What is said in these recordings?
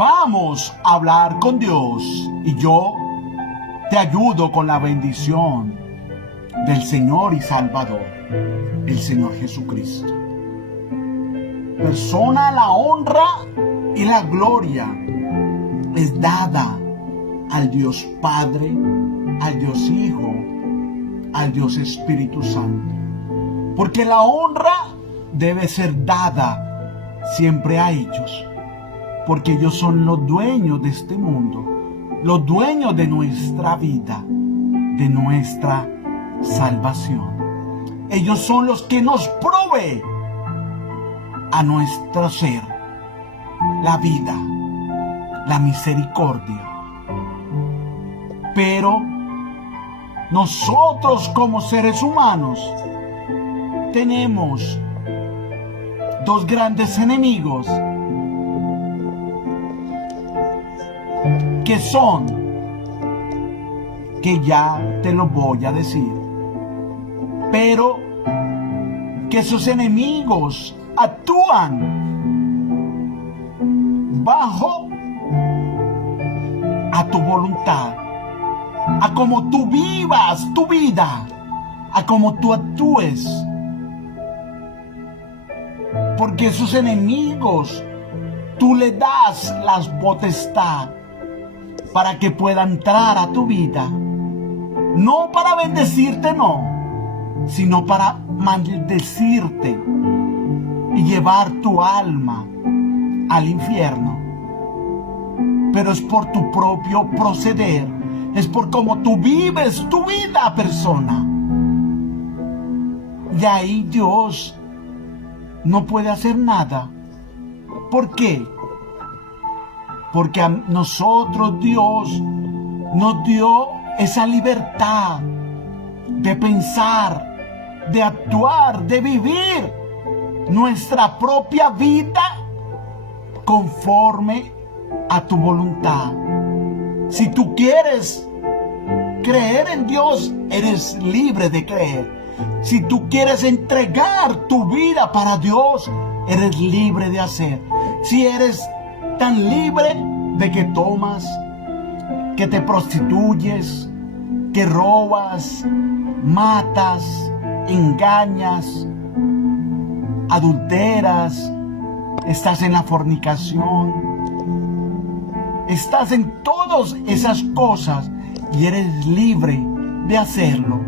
Vamos a hablar con Dios y yo te ayudo con la bendición del Señor y Salvador, el Señor Jesucristo. Persona, la honra y la gloria es dada al Dios Padre, al Dios Hijo, al Dios Espíritu Santo. Porque la honra debe ser dada siempre a ellos, porque ellos son los dueños de este mundo, los dueños de nuestra vida, de nuestra salvación. Ellos son los que nos proveen a nuestro ser la vida, la misericordia. Pero nosotros como seres humanos tenemos dos grandes enemigos que son, que ya te lo voy a decir, pero que esos enemigos actúan bajo a tu voluntad, a cómo tú vivas tu vida, a cómo tú actúes. Porque esos enemigos tú le das las potestad para que pueda entrar a tu vida, no para bendecirte, no, sino para maldecirte y llevar tu alma al infierno. Pero es por tu propio proceder, es por cómo tú vives tu vida, persona. Y ahí Dios no puede hacer nada. ¿Por qué? Porque a nosotros Dios nos dio esa libertad de pensar, de actuar, de vivir nuestra propia vida conforme a tu voluntad. Si tú quieres creer en Dios, eres libre de creer. Si tú quieres entregar tu vida para Dios, eres libre de hacer. Si eres tan libre de que tomas, que te prostituyes, que robas, matas, engañas, adulteras, estás en la fornicación, estás en todas esas cosas y eres libre de hacerlo.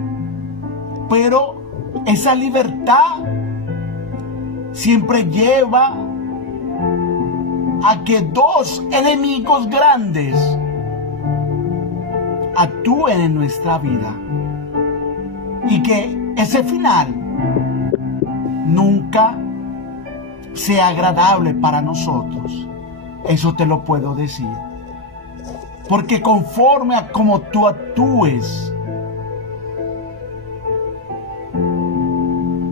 Pero esa libertad siempre lleva a que dos enemigos grandes actúen en nuestra vida y que ese final nunca sea agradable para nosotros. Eso te lo puedo decir, porque conforme a como tú actúes,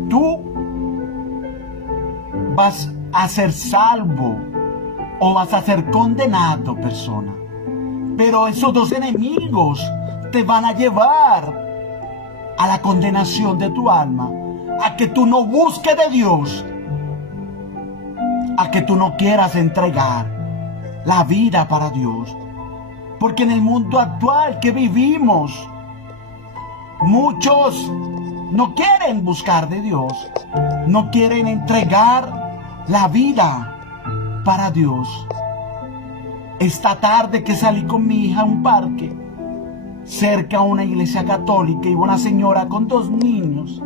tú vas a ser salvo o vas a ser condenado, persona. Pero esos dos enemigos te van a llevar a la condenación de tu alma, a que tú no busques de Dios, a que tú no quieras entregar la vida para Dios. Porque en el mundo actual que vivimos, muchos no quieren buscar de Dios, no quieren entregar la vida para Dios. Esta tarde que salí con mi hija a un parque, cerca a una iglesia católica, iba una señora con dos niños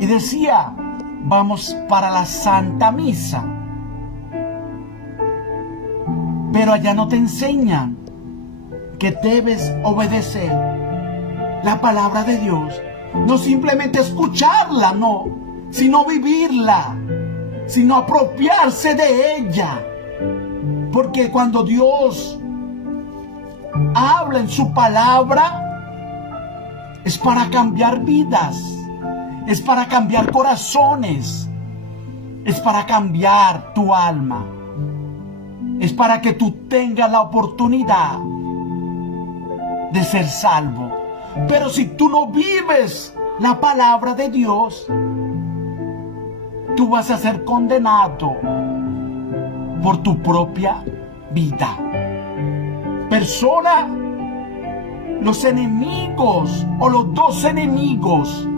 y decía: vamos para la Santa Misa. Pero allá no te enseñan que debes obedecer la palabra de Dios. No simplemente escucharla, no, sino vivirla, sino apropiarse de ella. Porque cuando Dios habla en su palabra, es para cambiar vidas, es para cambiar corazones, es para cambiar tu alma, es para que tú tengas la oportunidad de ser salvo. Pero si tú no vives la palabra de Dios, tú vas a ser condenado por tu propia vida. Persona, los enemigos o los dos enemigos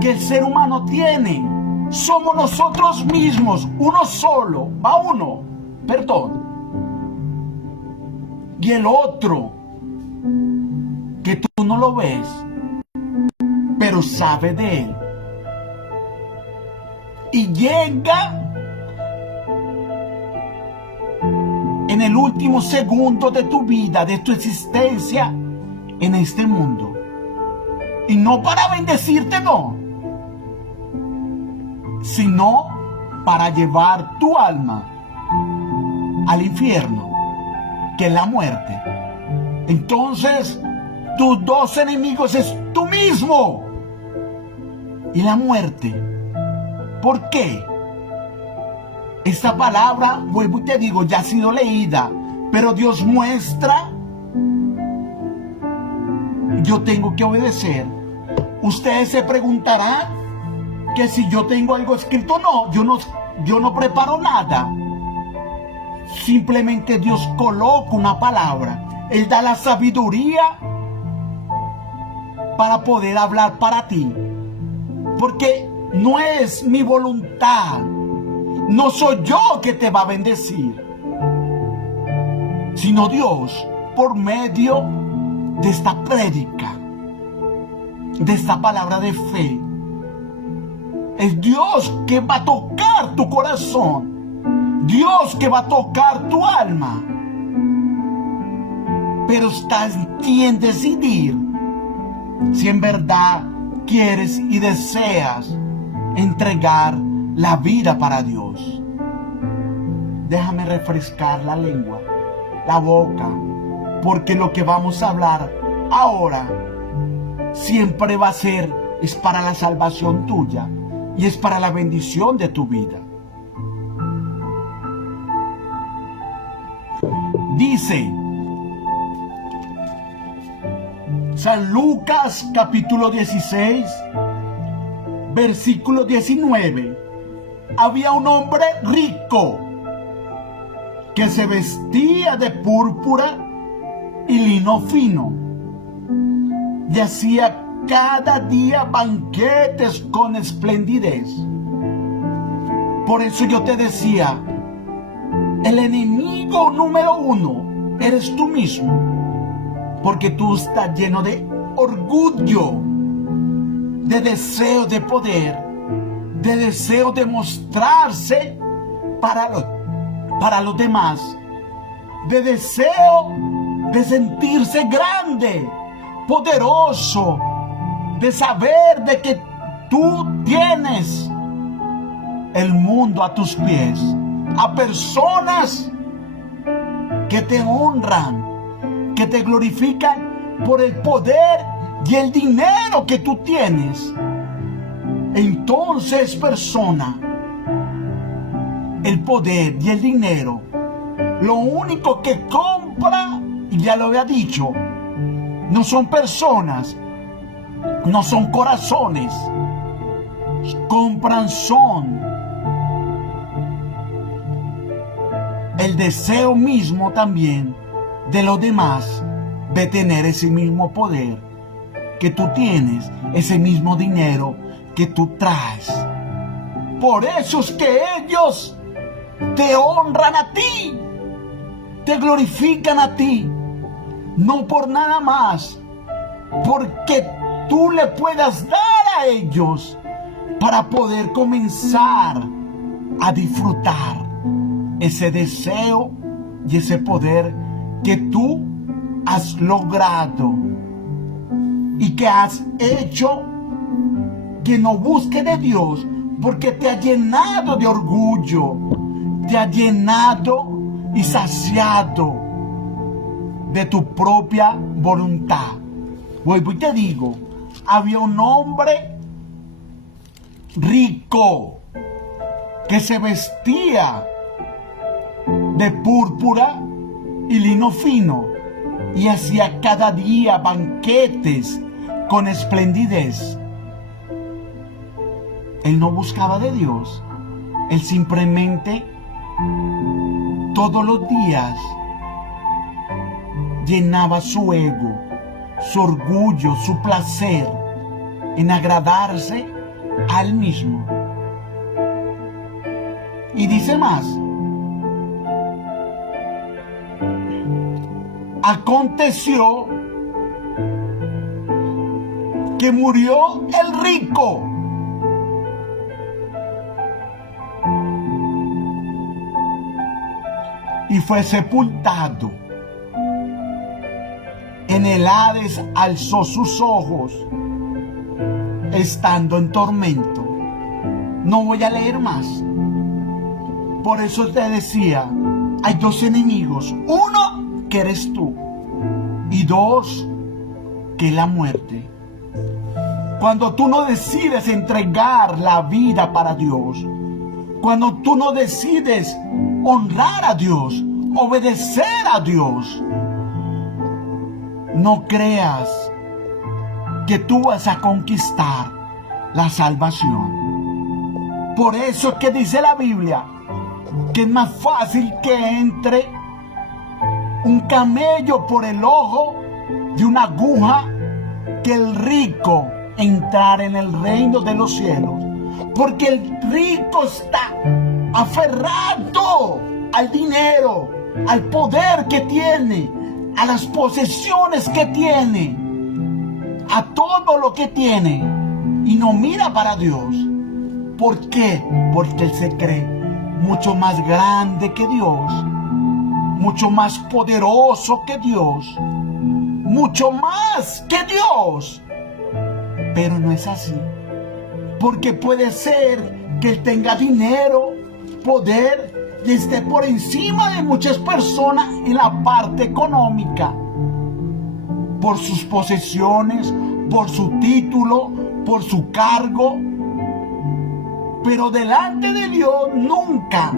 que el ser humano tiene somos nosotros mismos, uno solo, perdón. Y el otro, que tú no lo ves, pero sabe de él. Y llega en el último segundo de tu vida, de tu existencia en este mundo. Y no para bendecirte, no, sino para llevar tu alma al infierno, que es la muerte. Entonces, tus dos enemigos es tú mismo y la muerte. ¿Por qué? Esta palabra, vuelvo y te digo, ya ha sido leída, pero Dios muestra, yo tengo que obedecer. Ustedes se preguntarán que si yo tengo algo escrito. No, yo no preparo nada. Simplemente Dios coloca una palabra. Él da la sabiduría para poder hablar para ti. Porque no es mi voluntad. No soy yo que te va a bendecir, sino Dios por medio de esta prédica, de esta palabra de fe. Es Dios que va a tocar tu corazón, Dios que va a tocar tu alma. Pero estás en decidir si en verdad quieres y deseas entregar la vida para Dios. Déjame refrescar la lengua, la boca, porque lo que vamos a hablar ahora siempre va a ser, es para la salvación tuya y es para la bendición de tu vida. Dice San Lucas capítulo 16, versículo 19. Había un hombre rico que se vestía de púrpura y lino fino y hacía cada día banquetes con esplendidez. Por eso yo te decía, el enemigo número uno eres tú mismo, porque tú estás lleno de orgullo, de deseo de poder, de deseo de mostrarse para los demás, de deseo de sentirse grande, poderoso, de saber de que tú tienes el mundo a tus pies, a personas que te honran, que te glorifican por el poder y el dinero que tú tienes. Entonces, persona, el poder y el dinero, lo único que compra, y ya lo había dicho, no son personas, no son corazones, compran son el deseo mismo también de los demás de tener ese mismo poder que tú tienes, ese mismo dinero que tú traes. Por eso es que ellos te honran a ti, te glorifican a ti, no por nada más, porque tú le puedas dar a ellos para poder comenzar a disfrutar ese deseo y ese poder que tú has logrado y que has hecho que no busque de Dios, porque te ha llenado de orgullo, te ha llenado y saciado de tu propia voluntad. Vuelvo y te digo, había un hombre rico que se vestía de púrpura y lino fino y hacía cada día banquetes con esplendidez. Él no buscaba de Dios, él simplemente todos los días llenaba su ego, su orgullo, su placer en agradarse a él mismo. Y dice más: aconteció que murió el rico y fue sepultado. En el Hades alzó sus ojos, estando en tormento. No voy a leer más. Por eso te decía, hay dos enemigos. Uno, que eres tú. Y dos, que es la muerte. Cuando tú no decides entregar la vida para Dios, cuando tú no decides honrar a Dios, obedecer a Dios, no creas que tú vas a conquistar la salvación. Por eso es que dice la Biblia que es más fácil que entre un camello por el ojo de una aguja que el rico entrar en el reino de los cielos. Porque el rico está aferrado al dinero, al poder que tiene, a las posesiones que tiene, a todo lo que tiene, y no mira para Dios. ¿Por qué? Porque él se cree mucho más grande que Dios, mucho más poderoso que Dios, mucho más que Dios. Pero no es así. Porque puede ser que él tenga dinero, poder, y esté por encima de muchas personas en la parte económica, por sus posesiones, por su título, por su cargo. Pero delante de Dios nunca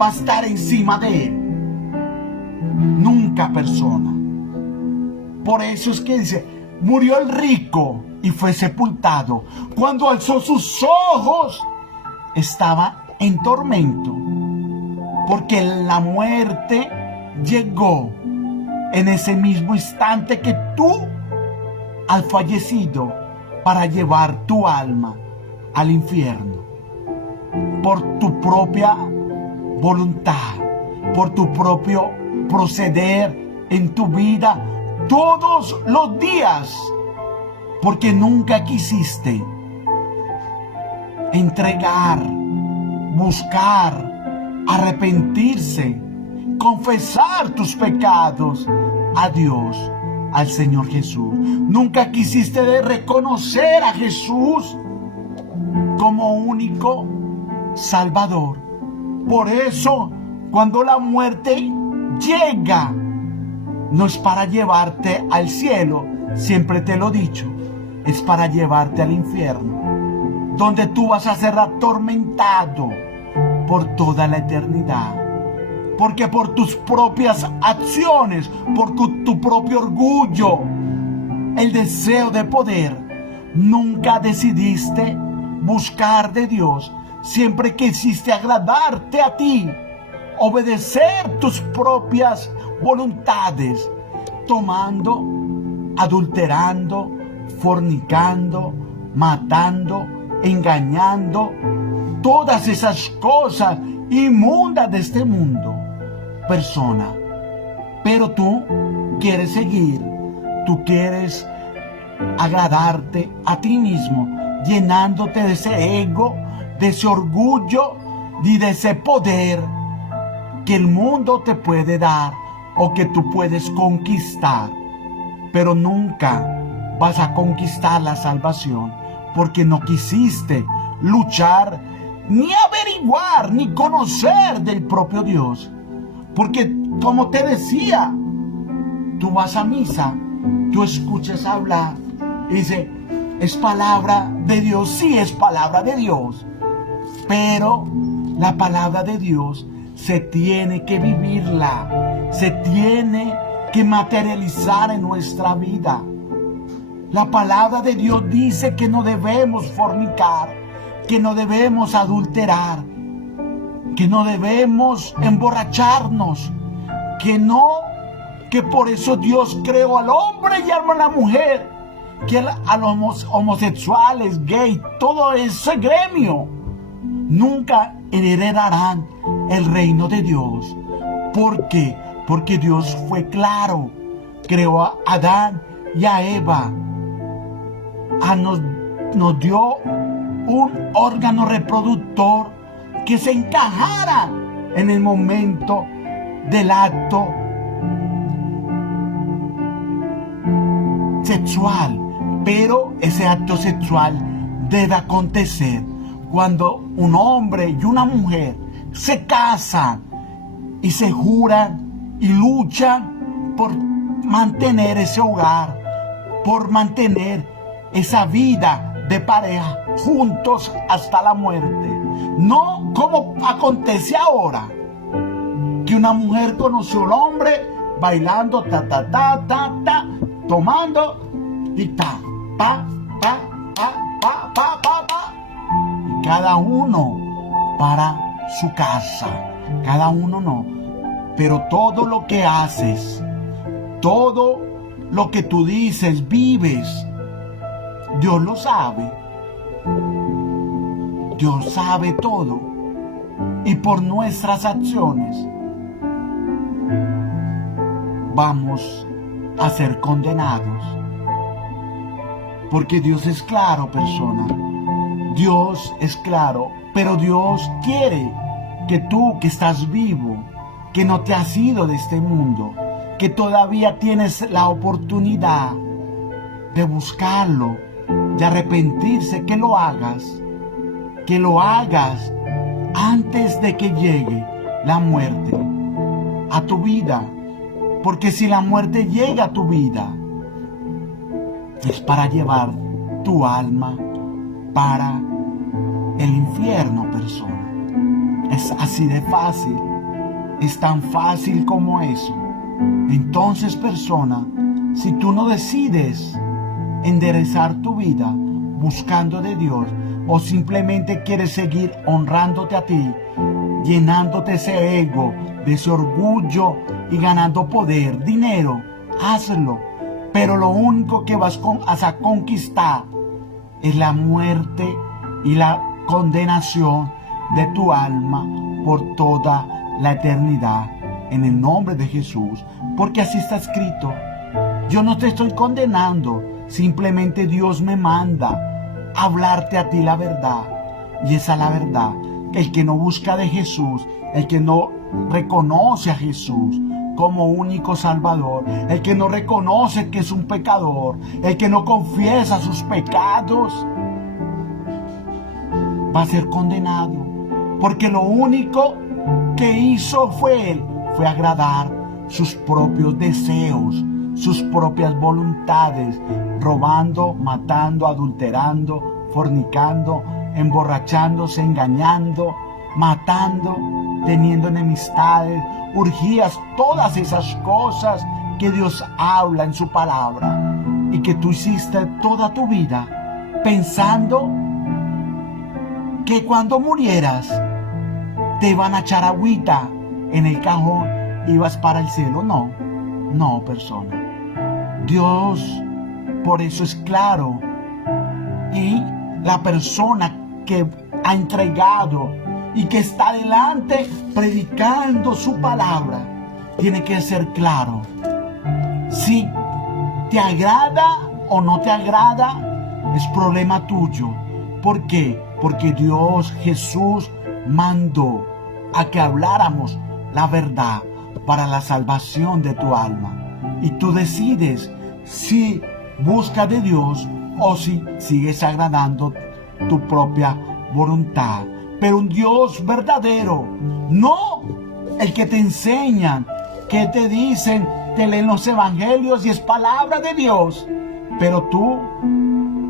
va a estar encima de él. Nunca, persona. Por eso es que dice, murió el rico y fue sepultado. Cuando alzó sus ojos, estaba en tormento, porque la muerte llegó en ese mismo instante que tú has fallecido, para llevar tu alma al infierno por tu propia voluntad, por tu propio proceder en tu vida todos los días, porque nunca quisiste entregar, buscar, arrepentirse, confesar tus pecados a Dios, al Señor Jesús. Nunca quisiste reconocer a Jesús como único Salvador. Por eso, cuando la muerte llega, no es para llevarte al cielo, siempre te lo he dicho, es para llevarte al infierno, donde tú vas a ser atormentado por toda la eternidad. Porque por tus propias acciones, por tu propio orgullo, el deseo de poder, nunca decidiste buscar de Dios. Siempre quisiste agradarte a ti, obedecer tus propias voluntades, tomando, adulterando, fornicando, matando, engañando, todas esas cosas inmundas de este mundo, persona. Pero tú quieres seguir, tú quieres agradarte a ti mismo, llenándote de ese ego, de ese orgullo y de ese poder que el mundo te puede dar o que tú puedes conquistar. Pero nunca vas a conquistar la salvación, porque no quisiste luchar, ni averiguar, ni conocer del propio Dios. Porque, como te decía, tú vas a misa, tú escuchas hablar y dice, ¿es palabra de Dios? Sí, es palabra de Dios. Pero la palabra de Dios se tiene que vivirla, se tiene que materializar en nuestra vida. La palabra de Dios dice que no debemos fornicar, que no debemos adulterar, que no debemos emborracharnos, que por eso Dios creó al hombre y a la mujer, que a los homosexuales, gays, todo ese gremio nunca heredarán el reino de Dios. ¿Por qué? Porque Dios fue claro, creó a Adán y a Eva, nos dio un órgano reproductor que se encajara en el momento del acto sexual. Pero ese acto sexual debe acontecer cuando un hombre y una mujer se casan y se juran y luchan por mantener ese hogar, por mantener esa vida de pareja juntos hasta la muerte. No como acontece ahora, que una mujer conoció a un hombre bailando tomando y y cada uno para su casa, cada uno no, pero todo lo que haces, todo lo que tú dices, vives, Dios lo sabe. Dios sabe todo. Y por nuestras acciones vamos a ser condenados. Porque Dios es claro, persona. Dios es claro. Pero Dios quiere que tú, que estás vivo, que no te has ido de este mundo, que todavía tienes la oportunidad de buscarlo, de arrepentirse, que lo hagas antes de que llegue la muerte a tu vida. Porque si la muerte llega a tu vida, es para llevar tu alma para el infierno, persona. Es así de fácil, es tan fácil como eso. Entonces, persona, si tú no decides enderezar tu vida buscando de Dios, o simplemente quieres seguir honrándote a ti, llenándote ese ego, de ese orgullo y ganando poder, dinero, hazlo. Pero lo único que vas a conquistar es la muerte y la condenación de tu alma por toda la eternidad, en el nombre de Jesús. Porque así está escrito. Yo no te estoy condenando, simplemente Dios me manda hablarte a ti la verdad. Y esa es la verdad. El que no busca de Jesús, el que no reconoce a Jesús como único Salvador, el que no reconoce que es un pecador, el que no confiesa sus pecados, va a ser condenado. Porque lo único que hizo fue agradar sus propios deseos, sus propias voluntades, robando, matando, adulterando, fornicando, emborrachándose, engañando, matando, teniendo enemistades, urgías, todas esas cosas que Dios habla en su palabra y que tú hiciste toda tu vida pensando que cuando murieras te iban a echar agüita en el cajón, ibas para el cielo. No, persona. Dios por eso es claro, y la persona que ha entregado y que está delante predicando su palabra tiene que ser claro. Si te agrada o no te agrada, es problema tuyo. ¿Por qué? Porque Dios, Jesús, mandó a que habláramos la verdad para la salvación de tu alma. Y tú decides si buscas de Dios o si sigues agradando tu propia voluntad. Pero un Dios verdadero, no el que te enseñan, que te dicen, te leen los evangelios y es palabra de Dios, pero tú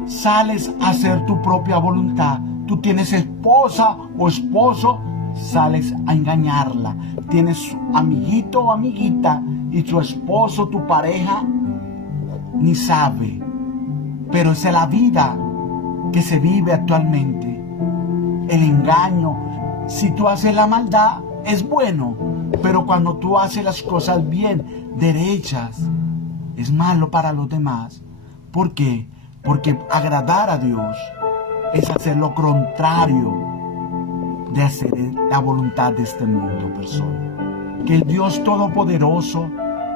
sales a hacer tu propia voluntad. Tú tienes esposa o esposo, sales a engañarla. Tienes amiguito o amiguita y tu esposo, tu pareja, ni sabe. Pero esa es la vida que se vive actualmente. El engaño, Si tú haces la maldad, es bueno, pero cuando tú haces las cosas bien, derechas, es malo para los demás. ¿Por qué? Porque agradar a Dios es hacer lo contrario de hacer la voluntad de este mundo, persona. Que el Dios Todopoderoso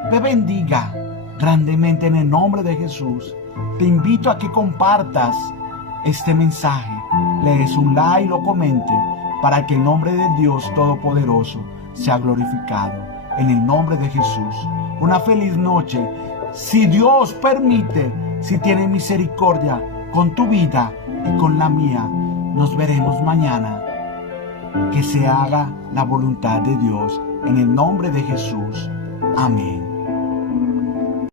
te bendiga grandemente en el nombre de Jesús. Te invito a que compartas este mensaje, le des un like y lo comente para que el nombre de Dios Todopoderoso sea glorificado. En el nombre de Jesús. Una feliz noche. Si Dios permite, si tiene misericordia con tu vida y con la mía, nos veremos mañana. Que se haga la voluntad de Dios en el nombre de Jesús. Amén.